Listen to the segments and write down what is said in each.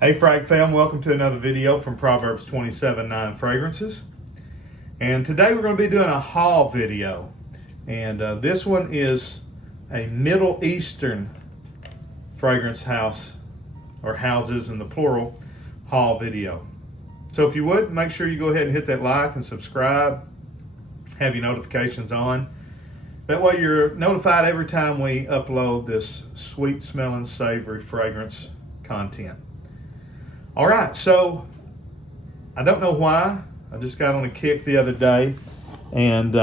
Hey Frag fam, welcome to another video from Proverbs 27:9 Fragrances. And today we're going to be doing a haul video. And this one is a Middle Eastern fragrance house, or houses in the plural, haul video. So if you would, make sure you go ahead and hit that like and subscribe, have your notifications on. That way you're notified every time we upload this sweet smelling, savory fragrance content. All right, so I don't know why. I just got on a kick the other day and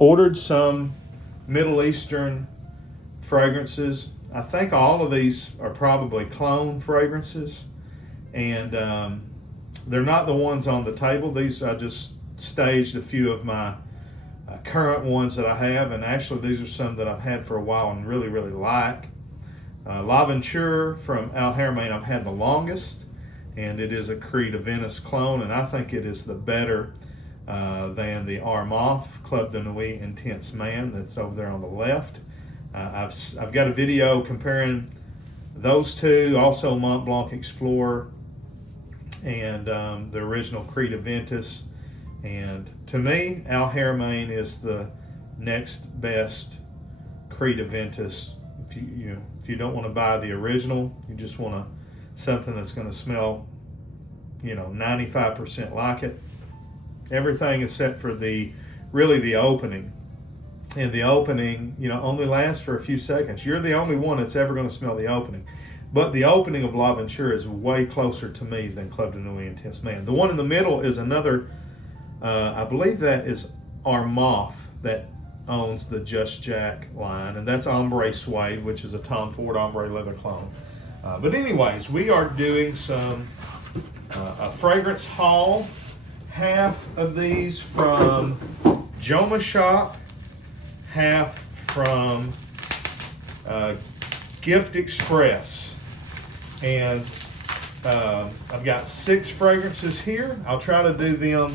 ordered some Middle Eastern fragrances. I think all of these are probably clone fragrances, and they're not the ones on the table. These, I just staged a few of my current ones that I have, and actually these are some that I've had for a while and really like. L'Aventure from Haramain I've had the longest, and it is a Creed of Venice clone, and I think it is the better than the Armaf Club de Nuit Intense Man that's over there on the left. I've got a video comparing those two, also Mont Blanc Explorer and the original Creed of Ventus. And to me, Haramain is the next best Creed of Ventus. If you don't want to buy the original, you just want something that's going to smell, 95% like it. Everything is set for the opening, and the opening, only lasts for a few seconds. You're the only one that's ever going to smell the opening, but the opening of L'Aventure is way closer to me than Club de Nuit Intense Man. The one in the middle is another. I believe that is Armaf that owns the Just Jack line, and that's Ombre Suede, which is a Tom Ford Ombre leather clone. But anyways, we are doing a fragrance haul. Half of these from Joma Shop, half from Gift Express. And I've got 6 fragrances here. I'll try to do them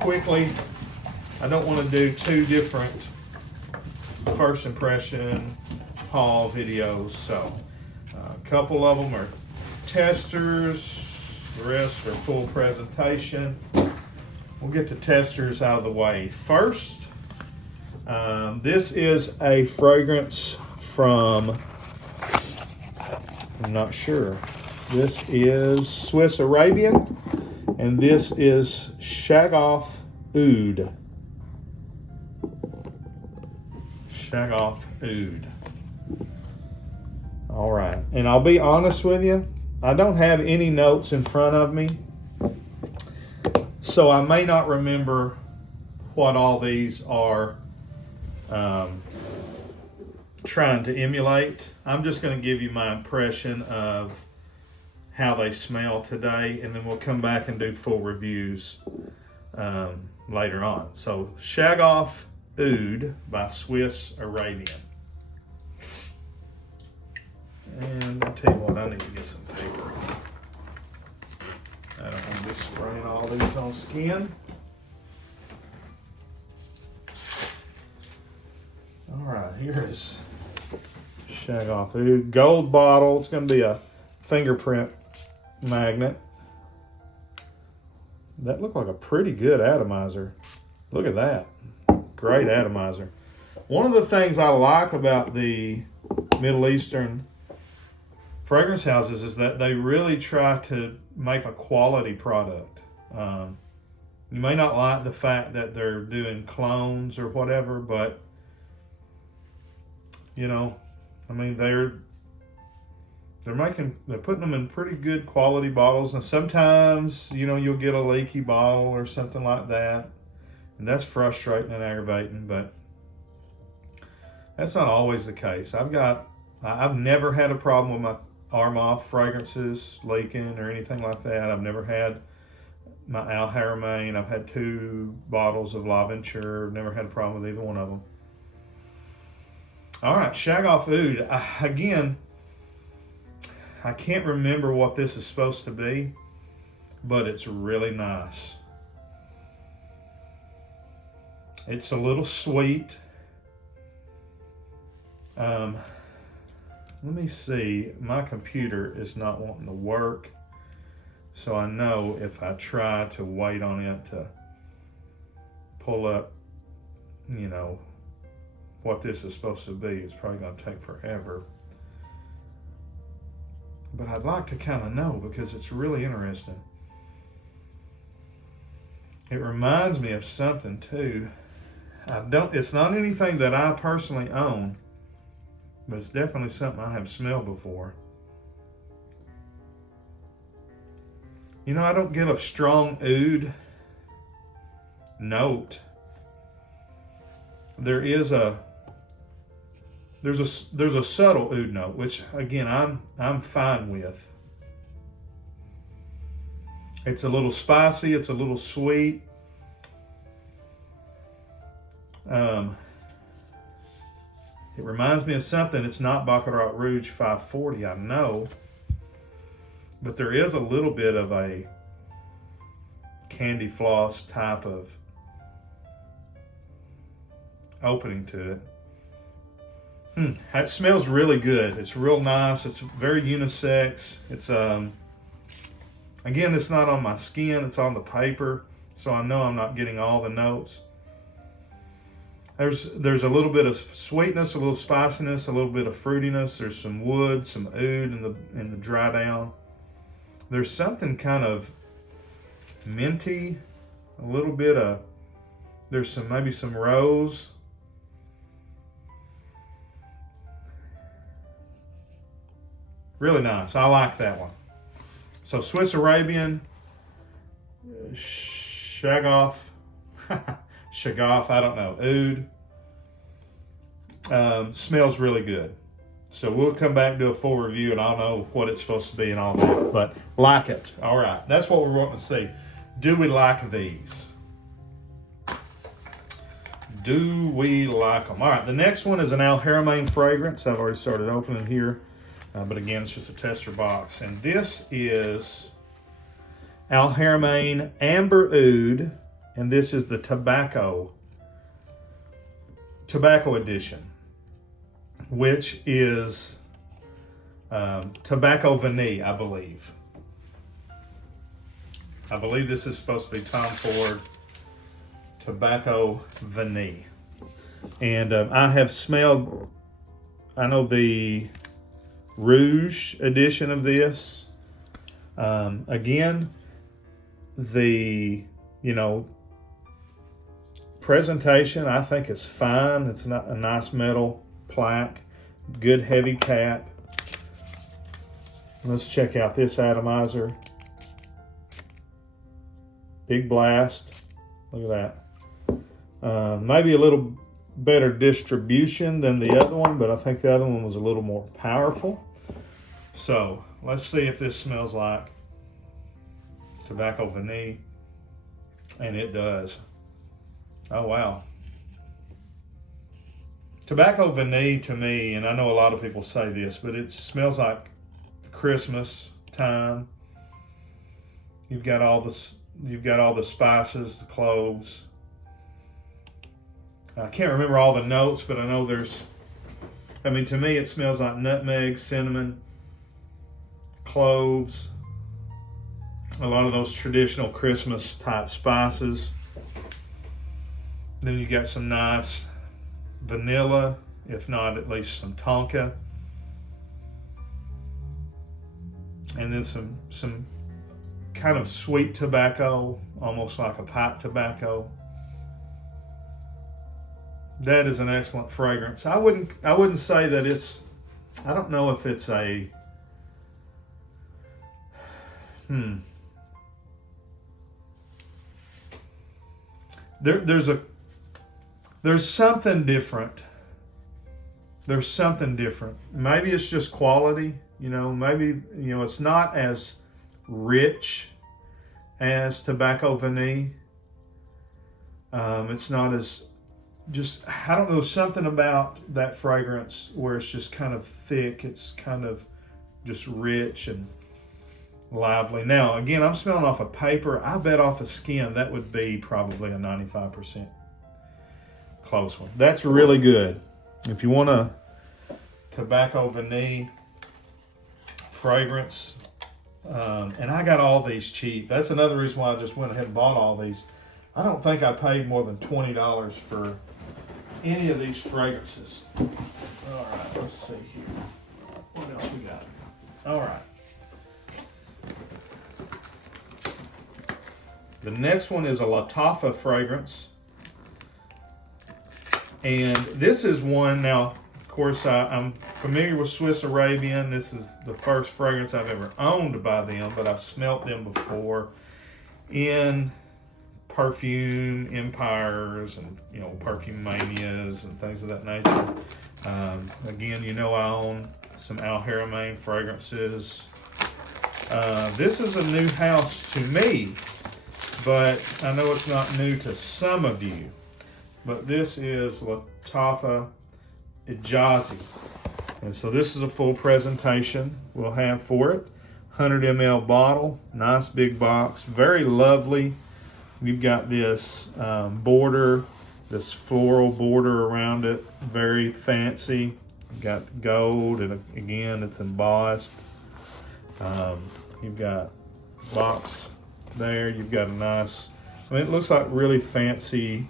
quickly. I don't want to do 2 different first impression haul videos, so a couple of them are testers, the rest are full presentation. We'll get the testers out of the way first. This is a fragrance from, I'm not sure, this is Swiss Arabian, and this is Shaggoth Oud. Shaggoth Oud. All right, and I'll be honest with you, I don't have any notes in front of me, so I may not remember what all these are trying to emulate. I'm just going to give you my impression of how they smell today, and then we'll come back and do full reviews later on. So Shaggoth Oud by Swiss Arabian. And I'll tell you what, I need to get some paper. I don't want to be spraying all these on skin. All right, here is Shaggoth Oud. Gold bottle. It's going to be a fingerprint magnet. That looked like a pretty good atomizer. Look at that. Great atomizer. One of the things I like about the Middle Eastern fragrance houses is that they really try to make a quality product. You may not like the fact that they're doing clones or whatever, but they're putting them in pretty good quality bottles, and sometimes you'll get a leaky bottle or something like that, and that's frustrating and aggravating, but that's not always the case. I've never had a problem with my Armaf fragrances leaking or anything like that. I've never had my Haramain. I've had 2 bottles of L'Aventure. Never had a problem with either one of them. All right, Shaggoth Oud. Again, I can't remember what this is supposed to be, but it's really nice. It's a little sweet. let me see. My computer is not wanting to work. So I know if I try to wait on it to pull up, you know, what this is supposed to be, it's probably going to take forever. But I'd like to kind of know because it's really interesting. It reminds me of something too. It's not anything that I personally own, but it's definitely something I have smelled before. You know, I don't get a strong oud note. There's a subtle oud note, which again I'm fine with. It's a little spicy, it's a little sweet. It reminds me of something. It's not Baccarat Rouge 540, I know, but there is a little bit of a candy floss type of opening to it. That smells really good. It's real nice. It's very unisex. It's again, it's not on my skin, it's on the paper, so I know I'm not getting all the notes. There's a little bit of sweetness, a little spiciness, a little bit of fruitiness. There's some wood, some oud in the dry down. There's something kind of minty, a little bit of, there's maybe some rose. Really nice. I like that one. So Swiss Arabian, Shaggoff, I don't know, oud. Smells really good. So we'll come back and do a full review and I'll know what it's supposed to be and all that. But like it. All right. That's what we're wanting to see. Do we like these? Do we like them? All right. The next one is an Haramain fragrance. I've already started opening here. But again, it's just a tester box. And this is Haramain Amber Oud. And this is the tobacco edition, which is tobacco vanille, I believe. I believe this is supposed to be Tom Ford tobacco vanille. And I have smelled, I know the Rouge edition of this. Again, the, presentation I think is fine. It's not a nice metal plaque, good heavy cap. Let's check out this atomizer. Big blast. Look at that. Maybe a little better distribution than the other one, but I think the other one was a little more powerful. So let's see if this smells like tobacco vanille. And it does. Oh, wow. Tobacco vanille to me, and I know a lot of people say this, but it smells like Christmas time. You've got all the spices, the cloves. I can't remember all the notes, but I know to me it smells like nutmeg, cinnamon, cloves, a lot of those traditional Christmas type spices. Then you got some nice vanilla, if not at least some tonka. And then some kind of sweet tobacco, almost like a pipe tobacco. That is an excellent fragrance. I wouldn't say that it's, I don't know if it's a, There's something different. There's something different. Maybe it's just quality, maybe, it's not as rich as tobacco vanille. It's not as, I don't know, something about that fragrance where it's just kind of thick. It's kind of just rich and lively. Now, again, I'm smelling off of paper. I bet off of skin, that would be probably a 95% close one. That's really good. If you want to tobacco vanille fragrance. And I got all these cheap. That's another reason why I just went ahead and bought all these. I don't think I paid more than $20 for any of these fragrances. All right, let's see here. What else we got? All right. The next one is a Lataffa fragrance. And this is one, now, of course, I'm familiar with Swiss Arabian. This is the first fragrance I've ever owned by them, but I've smelt them before in perfume empires and, you know, perfume manias and things of that nature. Again, you know, I own some Haramain fragrances. This is a new house to me, but I know it's not new to some of you. But this is Lattafa Ijazi. And so this is a full presentation we'll have for it. 100 ml bottle, nice big box, very lovely. We've got this border, this floral border around it, very fancy. You've got gold, and again, it's embossed. You've got box there. You've got a nice, I mean, it looks like really fancy,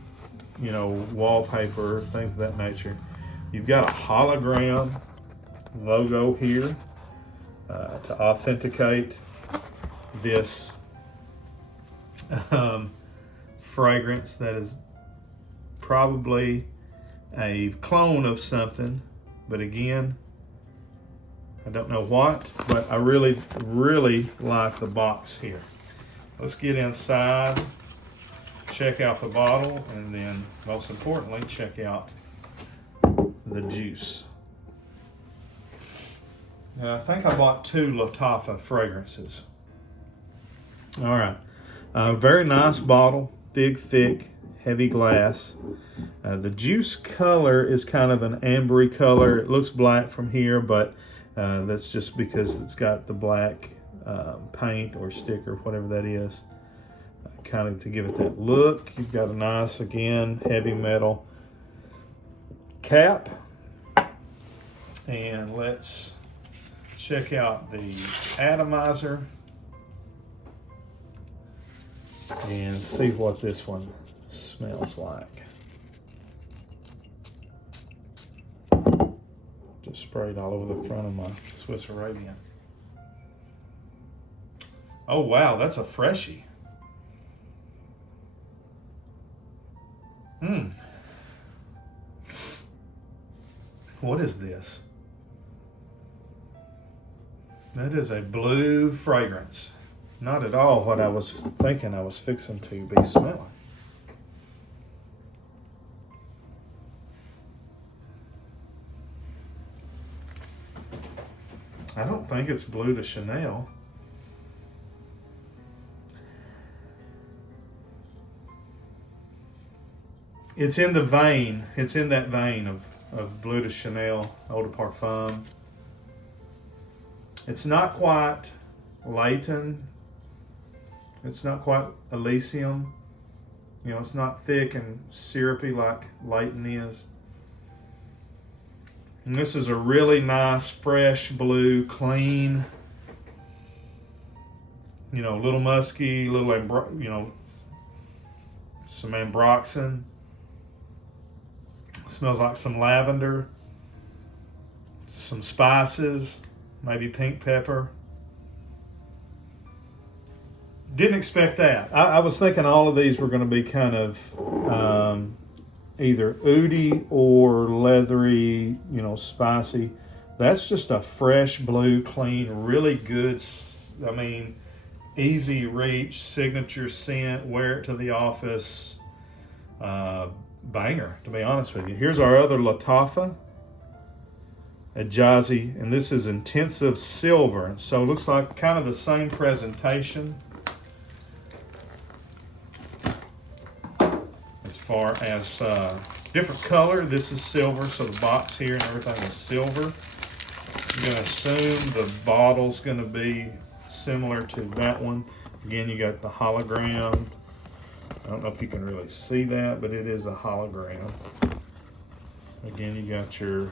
you know, wallpaper, things of that nature. You've got a hologram logo here to authenticate this fragrance that is probably a clone of something, but again, I don't know what, but I really, really like the box here. Let's get inside, check out the bottle, and then most importantly, check out the juice. Now, I think I bought 2 Lataffa fragrances. All right, very nice bottle, big, thick, heavy glass. The juice color is kind of an ambery color. It looks black from here, but that's just because it's got the black paint or sticker, whatever that is, kind of to give it that look. You've got a nice, again, heavy metal cap. And let's check out the atomizer and see what this one smells like. Just sprayed all over the front of my Swiss Arabian. Oh wow, that's a freshie. What is this? That is a blue fragrance. Not at all what I was thinking I was fixing to be smelling. I don't think it's blue de Chanel. It's in the vein, it's in that vein of bleu de Chanel, eau de parfum. It's not quite Layton. It's not quite Elysium. You know, it's not thick and syrupy like Layton is. And this is a really nice, fresh blue, clean, you know, little musky, little, you know, some ambroxan. Smells like some lavender, some spices, maybe pink pepper. Didn't expect that. I was thinking all of these were going to be kind of either oody or leathery, you know, spicy. That's just a fresh, blue, clean, really good, I mean, easy reach, signature scent, wear it to the office. Banger, to be honest with you. Here's our other Lattafa Ijazi, and this is intensive silver. So it looks like kind of the same presentation as far as different color. This is silver, so the box here and everything is silver. I'm going to assume the bottle's going to be similar to that one. Again, you got the hologram. I don't know if you can really see that, but it is a hologram. Again, you got your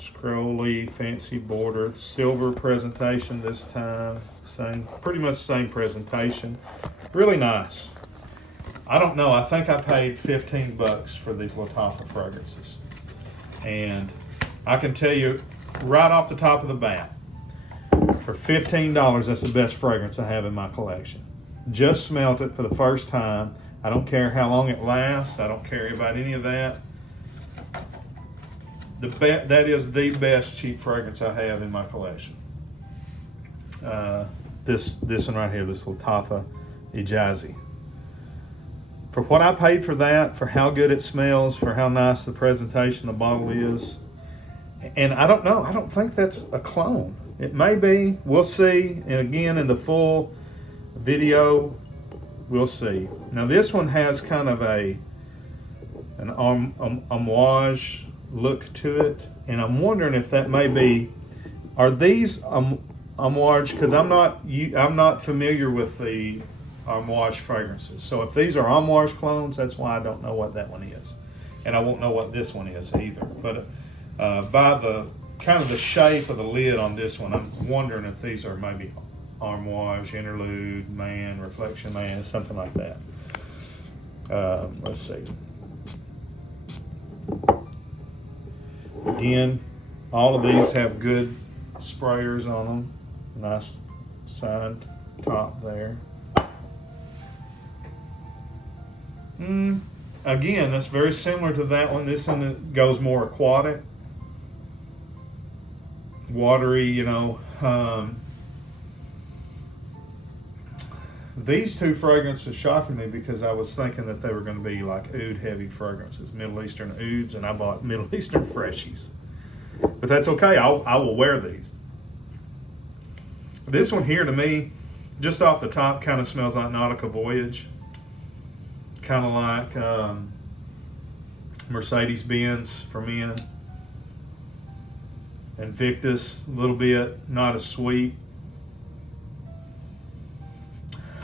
Scrolly, fancy border, silver presentation this time. Pretty much same presentation. Really nice. I don't know, I think I paid 15 bucks for these Lataffa fragrances. And I can tell you right off the top of the bat, for $15, that's the best fragrance I have in my collection. Just smelt it for the first time. I don't care how long it lasts. I don't care about any of that. That is the best cheap fragrance I have in my collection. This one right here, this Lattafa Ijazi. For what I paid for that, for how good it smells, for how nice the presentation the bottle is, and I don't know, I don't think that's a clone. It may be, we'll see, and again in the full video, we'll see. Now this one has kind of an homage look to it, and I'm wondering if that may be, are these homage, because I'm not familiar with the homage fragrances. So if these are homage clones, that's why I don't know what that one is. And I won't know what this one is either. But by the kind of the shape of the lid on this one, I'm wondering if these are maybe homage, interlude, man, reflection man, something like that. Let's see. Again, all of these have good sprayers on them. Nice side top there. Again, that's very similar to that one. This one goes more aquatic, watery, you know. These two fragrances are shocking me because I was thinking that they were going to be like oud heavy fragrances, Middle Eastern ouds, and I bought Middle Eastern freshies. But that's okay, I will wear these. This one here to me, just off the top, kind of smells like Nautica Voyage. Kind of like Mercedes-Benz for men. Invictus, a little bit, not as sweet.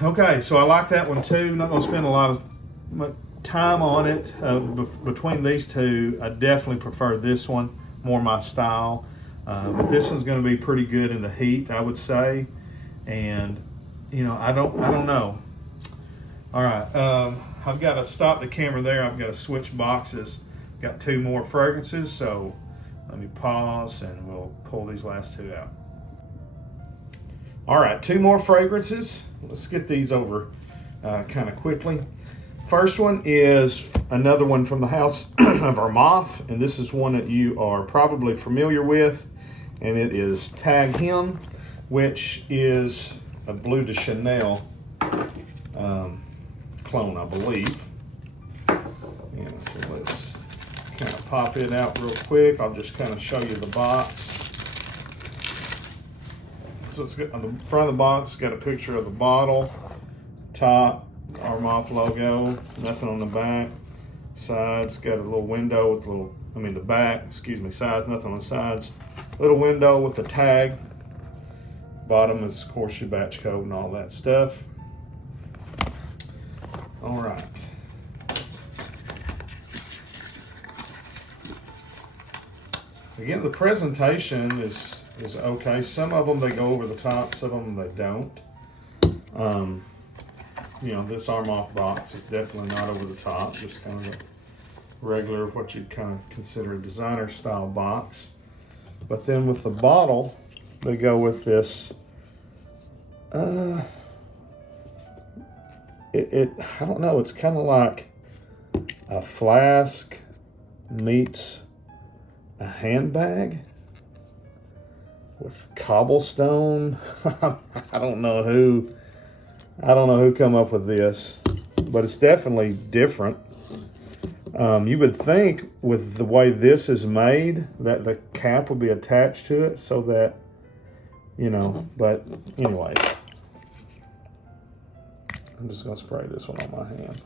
Okay, so I like that one too. Not gonna spend a lot of time on it. Between these two, I definitely prefer this one, more my style. But this one's gonna be pretty good in the heat, I would say. And you know, I don't know. All right, I've got to stop the camera there. I've got to switch boxes. Got two more fragrances, so let me pause and we'll pull these last two out. All right, two more fragrances. Let's get these over kind of quickly. First one is another one from the house of Armaf, and this is one that you are probably familiar with, and it is Tag Him, which is a Bleu de Chanel clone, I believe. And so let's kind of pop it out real quick. I'll just kind of show you the box. So it's got, on the front of the box, it's got a picture of the bottle, top, Armaf logo, nothing on the back. Sides, got a little window with the back, sides, nothing on the sides. Little window with the tag. Bottom is, of course, your batch code and all that stuff. All right. Again, the presentation is okay. Some of them, they go over the top. Some of them, they don't. You know, this Armaf box is definitely not over the top. Just kind of a regular, what you'd kind of consider a designer style box. But then with the bottle, they go with this. I don't know. It's kind of like a flask meets a handbag with cobblestone. I don't know who come up with this, but it's definitely different. You would think with the way this is made that the cap would be attached to it so that, you know, but anyways, I'm just gonna spray this one on my hand.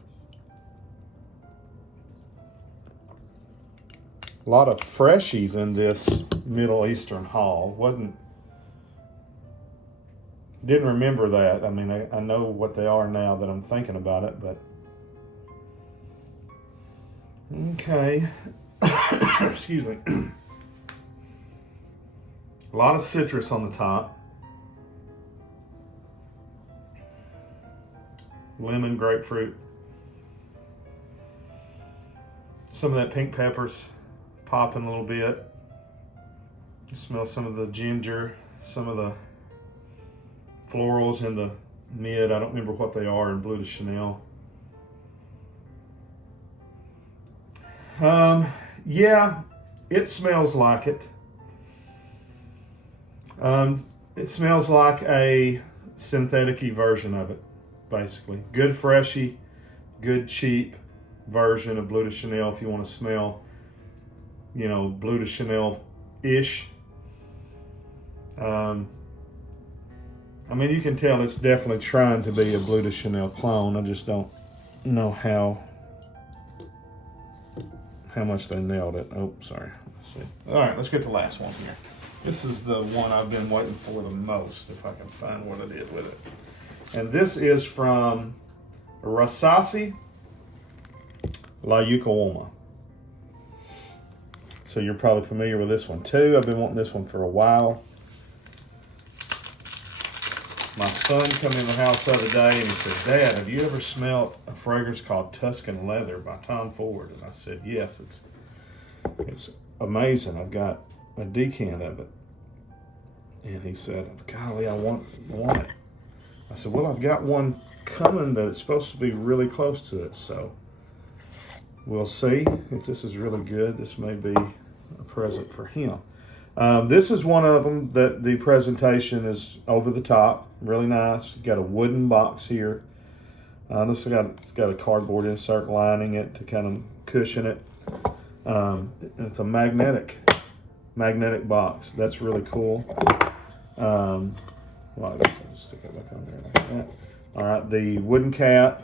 A lot of freshies in this Middle Eastern haul. Didn't remember that. I mean, I know what they are now that I'm thinking about it, but okay. Excuse me. A lot of citrus on the top. Lemon, grapefruit. Some of that pink pepper's popping a little bit. You smell some of the ginger, some of the florals in the mid. I don't remember what they are in Bleu de Chanel. Yeah, it smells like it. It smells like a synthetic-y version of it, basically. Good freshy, good cheap version of Bleu de Chanel if you want to smell, you know, Bleu de Chanel-ish. I mean, you can tell it's definitely trying to be a Bleu de Chanel clone. I just don't know how much they nailed it. Oh, sorry. Let's see. All right, let's get the last one here. This is the one I've been waiting for the most, if I can find what I did with it. And this is from Rasasi, La Yucawoma. So you're probably familiar with this one too. I've been wanting this one for a while. My son came in the house the other day and he said, "Dad, have you ever smelled a fragrance called Tuscan Leather by Tom Ford?" And I said, "Yes, it's amazing. I've got a decant of it." And he said, "Golly, I want it." I said, "Well, I've got one coming that it's supposed to be really close to it. So we'll see if this is really good. This may be a present for him." This is one of them that the presentation is over the top, really nice. Got a wooden box here. It's got a cardboard insert lining it to kind of cushion it. And it's a magnetic box. That's really cool. Well, I guess I'll just stick it back on there like that. All right, the wooden cap.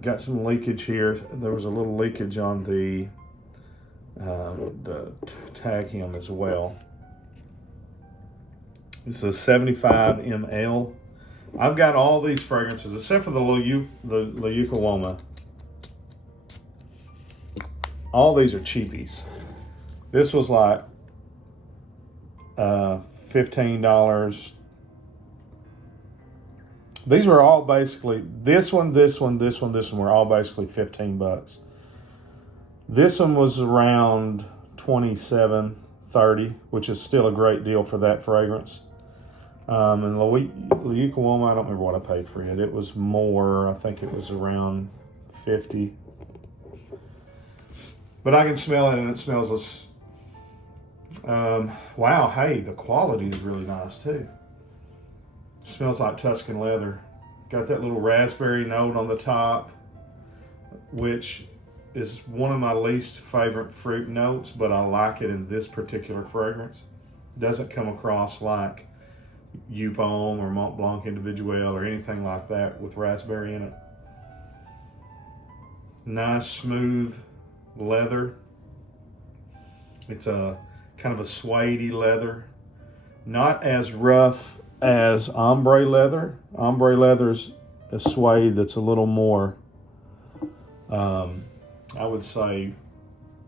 Got some leakage here. There was a little leakage on the tag hem as well. This is 75 ml. I've got all these fragrances except for the La Yucawoma. All these are cheapies. This was like $15. These were all basically, this one were all basically 15 bucks. This one was around 27, 30, which is still a great deal for that fragrance. And La Yucawoma, I don't remember what I paid for it. It was more, I think it was around 50. But I can smell it and it smells this. Wow, hey, the quality is really nice too. Smells like Tuscan leather. Got that little raspberry note on the top, which is one of my least favorite fruit notes, but I like it in this particular fragrance. It doesn't come across like Yupon or Mont Blanc Individuel or anything like that with raspberry in it. Nice, smooth leather. It's a kind of a suede-y leather. Not as rough as ombre leather. Ombre leather's a suede that's a little more, I would say,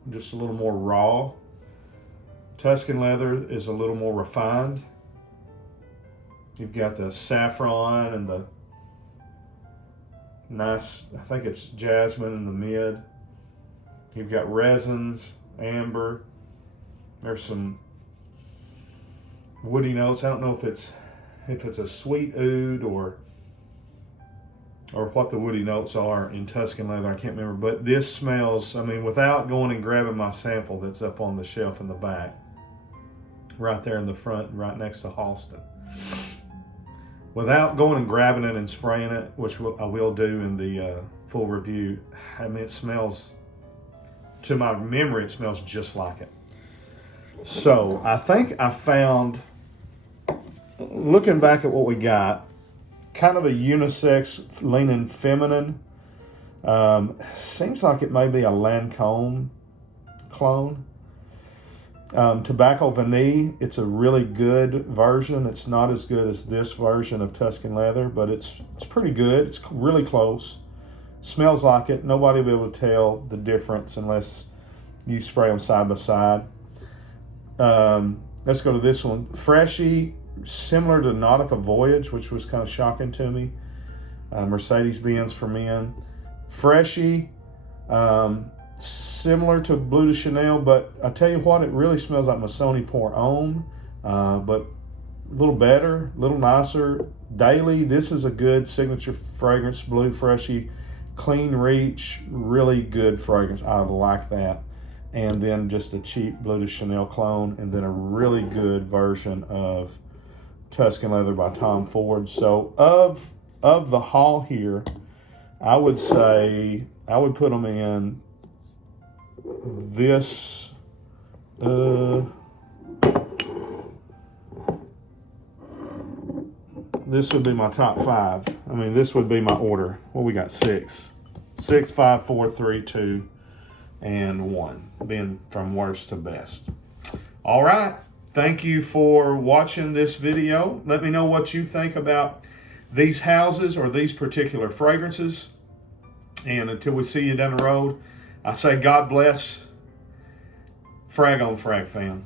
just a little more raw. Tuscan leather is a little more refined. You've got the saffron and the nice, I think it's jasmine in the mid. You've got resins, amber. There's some woody notes. I don't know if it's a sweet oud or what the woody notes are in Tuscan leather. I can't remember, but this smells, I mean, without going and grabbing my sample that's up on the shelf in the back, right there in the front, right next to Halston. Without going and grabbing it and spraying it, which I will do in the full review, I mean, it smells, to my memory, it smells just like it. So I think I found, looking back at what we got, kind of a unisex, leaning feminine. Seems like it may be a Lancôme clone. Tobacco Vanille, it's a really good version. It's not as good as this version of Tuscan Leather, but it's pretty good. It's really close. Smells like it. Nobody will be able to tell the difference unless you spray them side by side. let's go to this one. Freshy, similar to Nautica Voyage, which was kind of shocking to me. Mercedes-Benz for men. Freshy, similar to Bleu de Chanel, but I tell you what, it really smells like Missoni Pour Homme, but a little better, a little nicer. Daily, this is a good signature fragrance, Blue Freshy, clean reach, really good fragrance. I like that. And then just a cheap Bleu de Chanel clone, and then a really good version of Tuscan Leather by Tom Ford. So of the haul here, I would say I would put them in this. This would be my top 5. I mean, this would be my order. Well, we got 6, 5, 4, 3, 2, and 1, being from worst to best. All right. Thank you for watching this video. Let me know what you think about these houses or these particular fragrances. And until we see you down the road, I say God bless. Frag on frag, fam.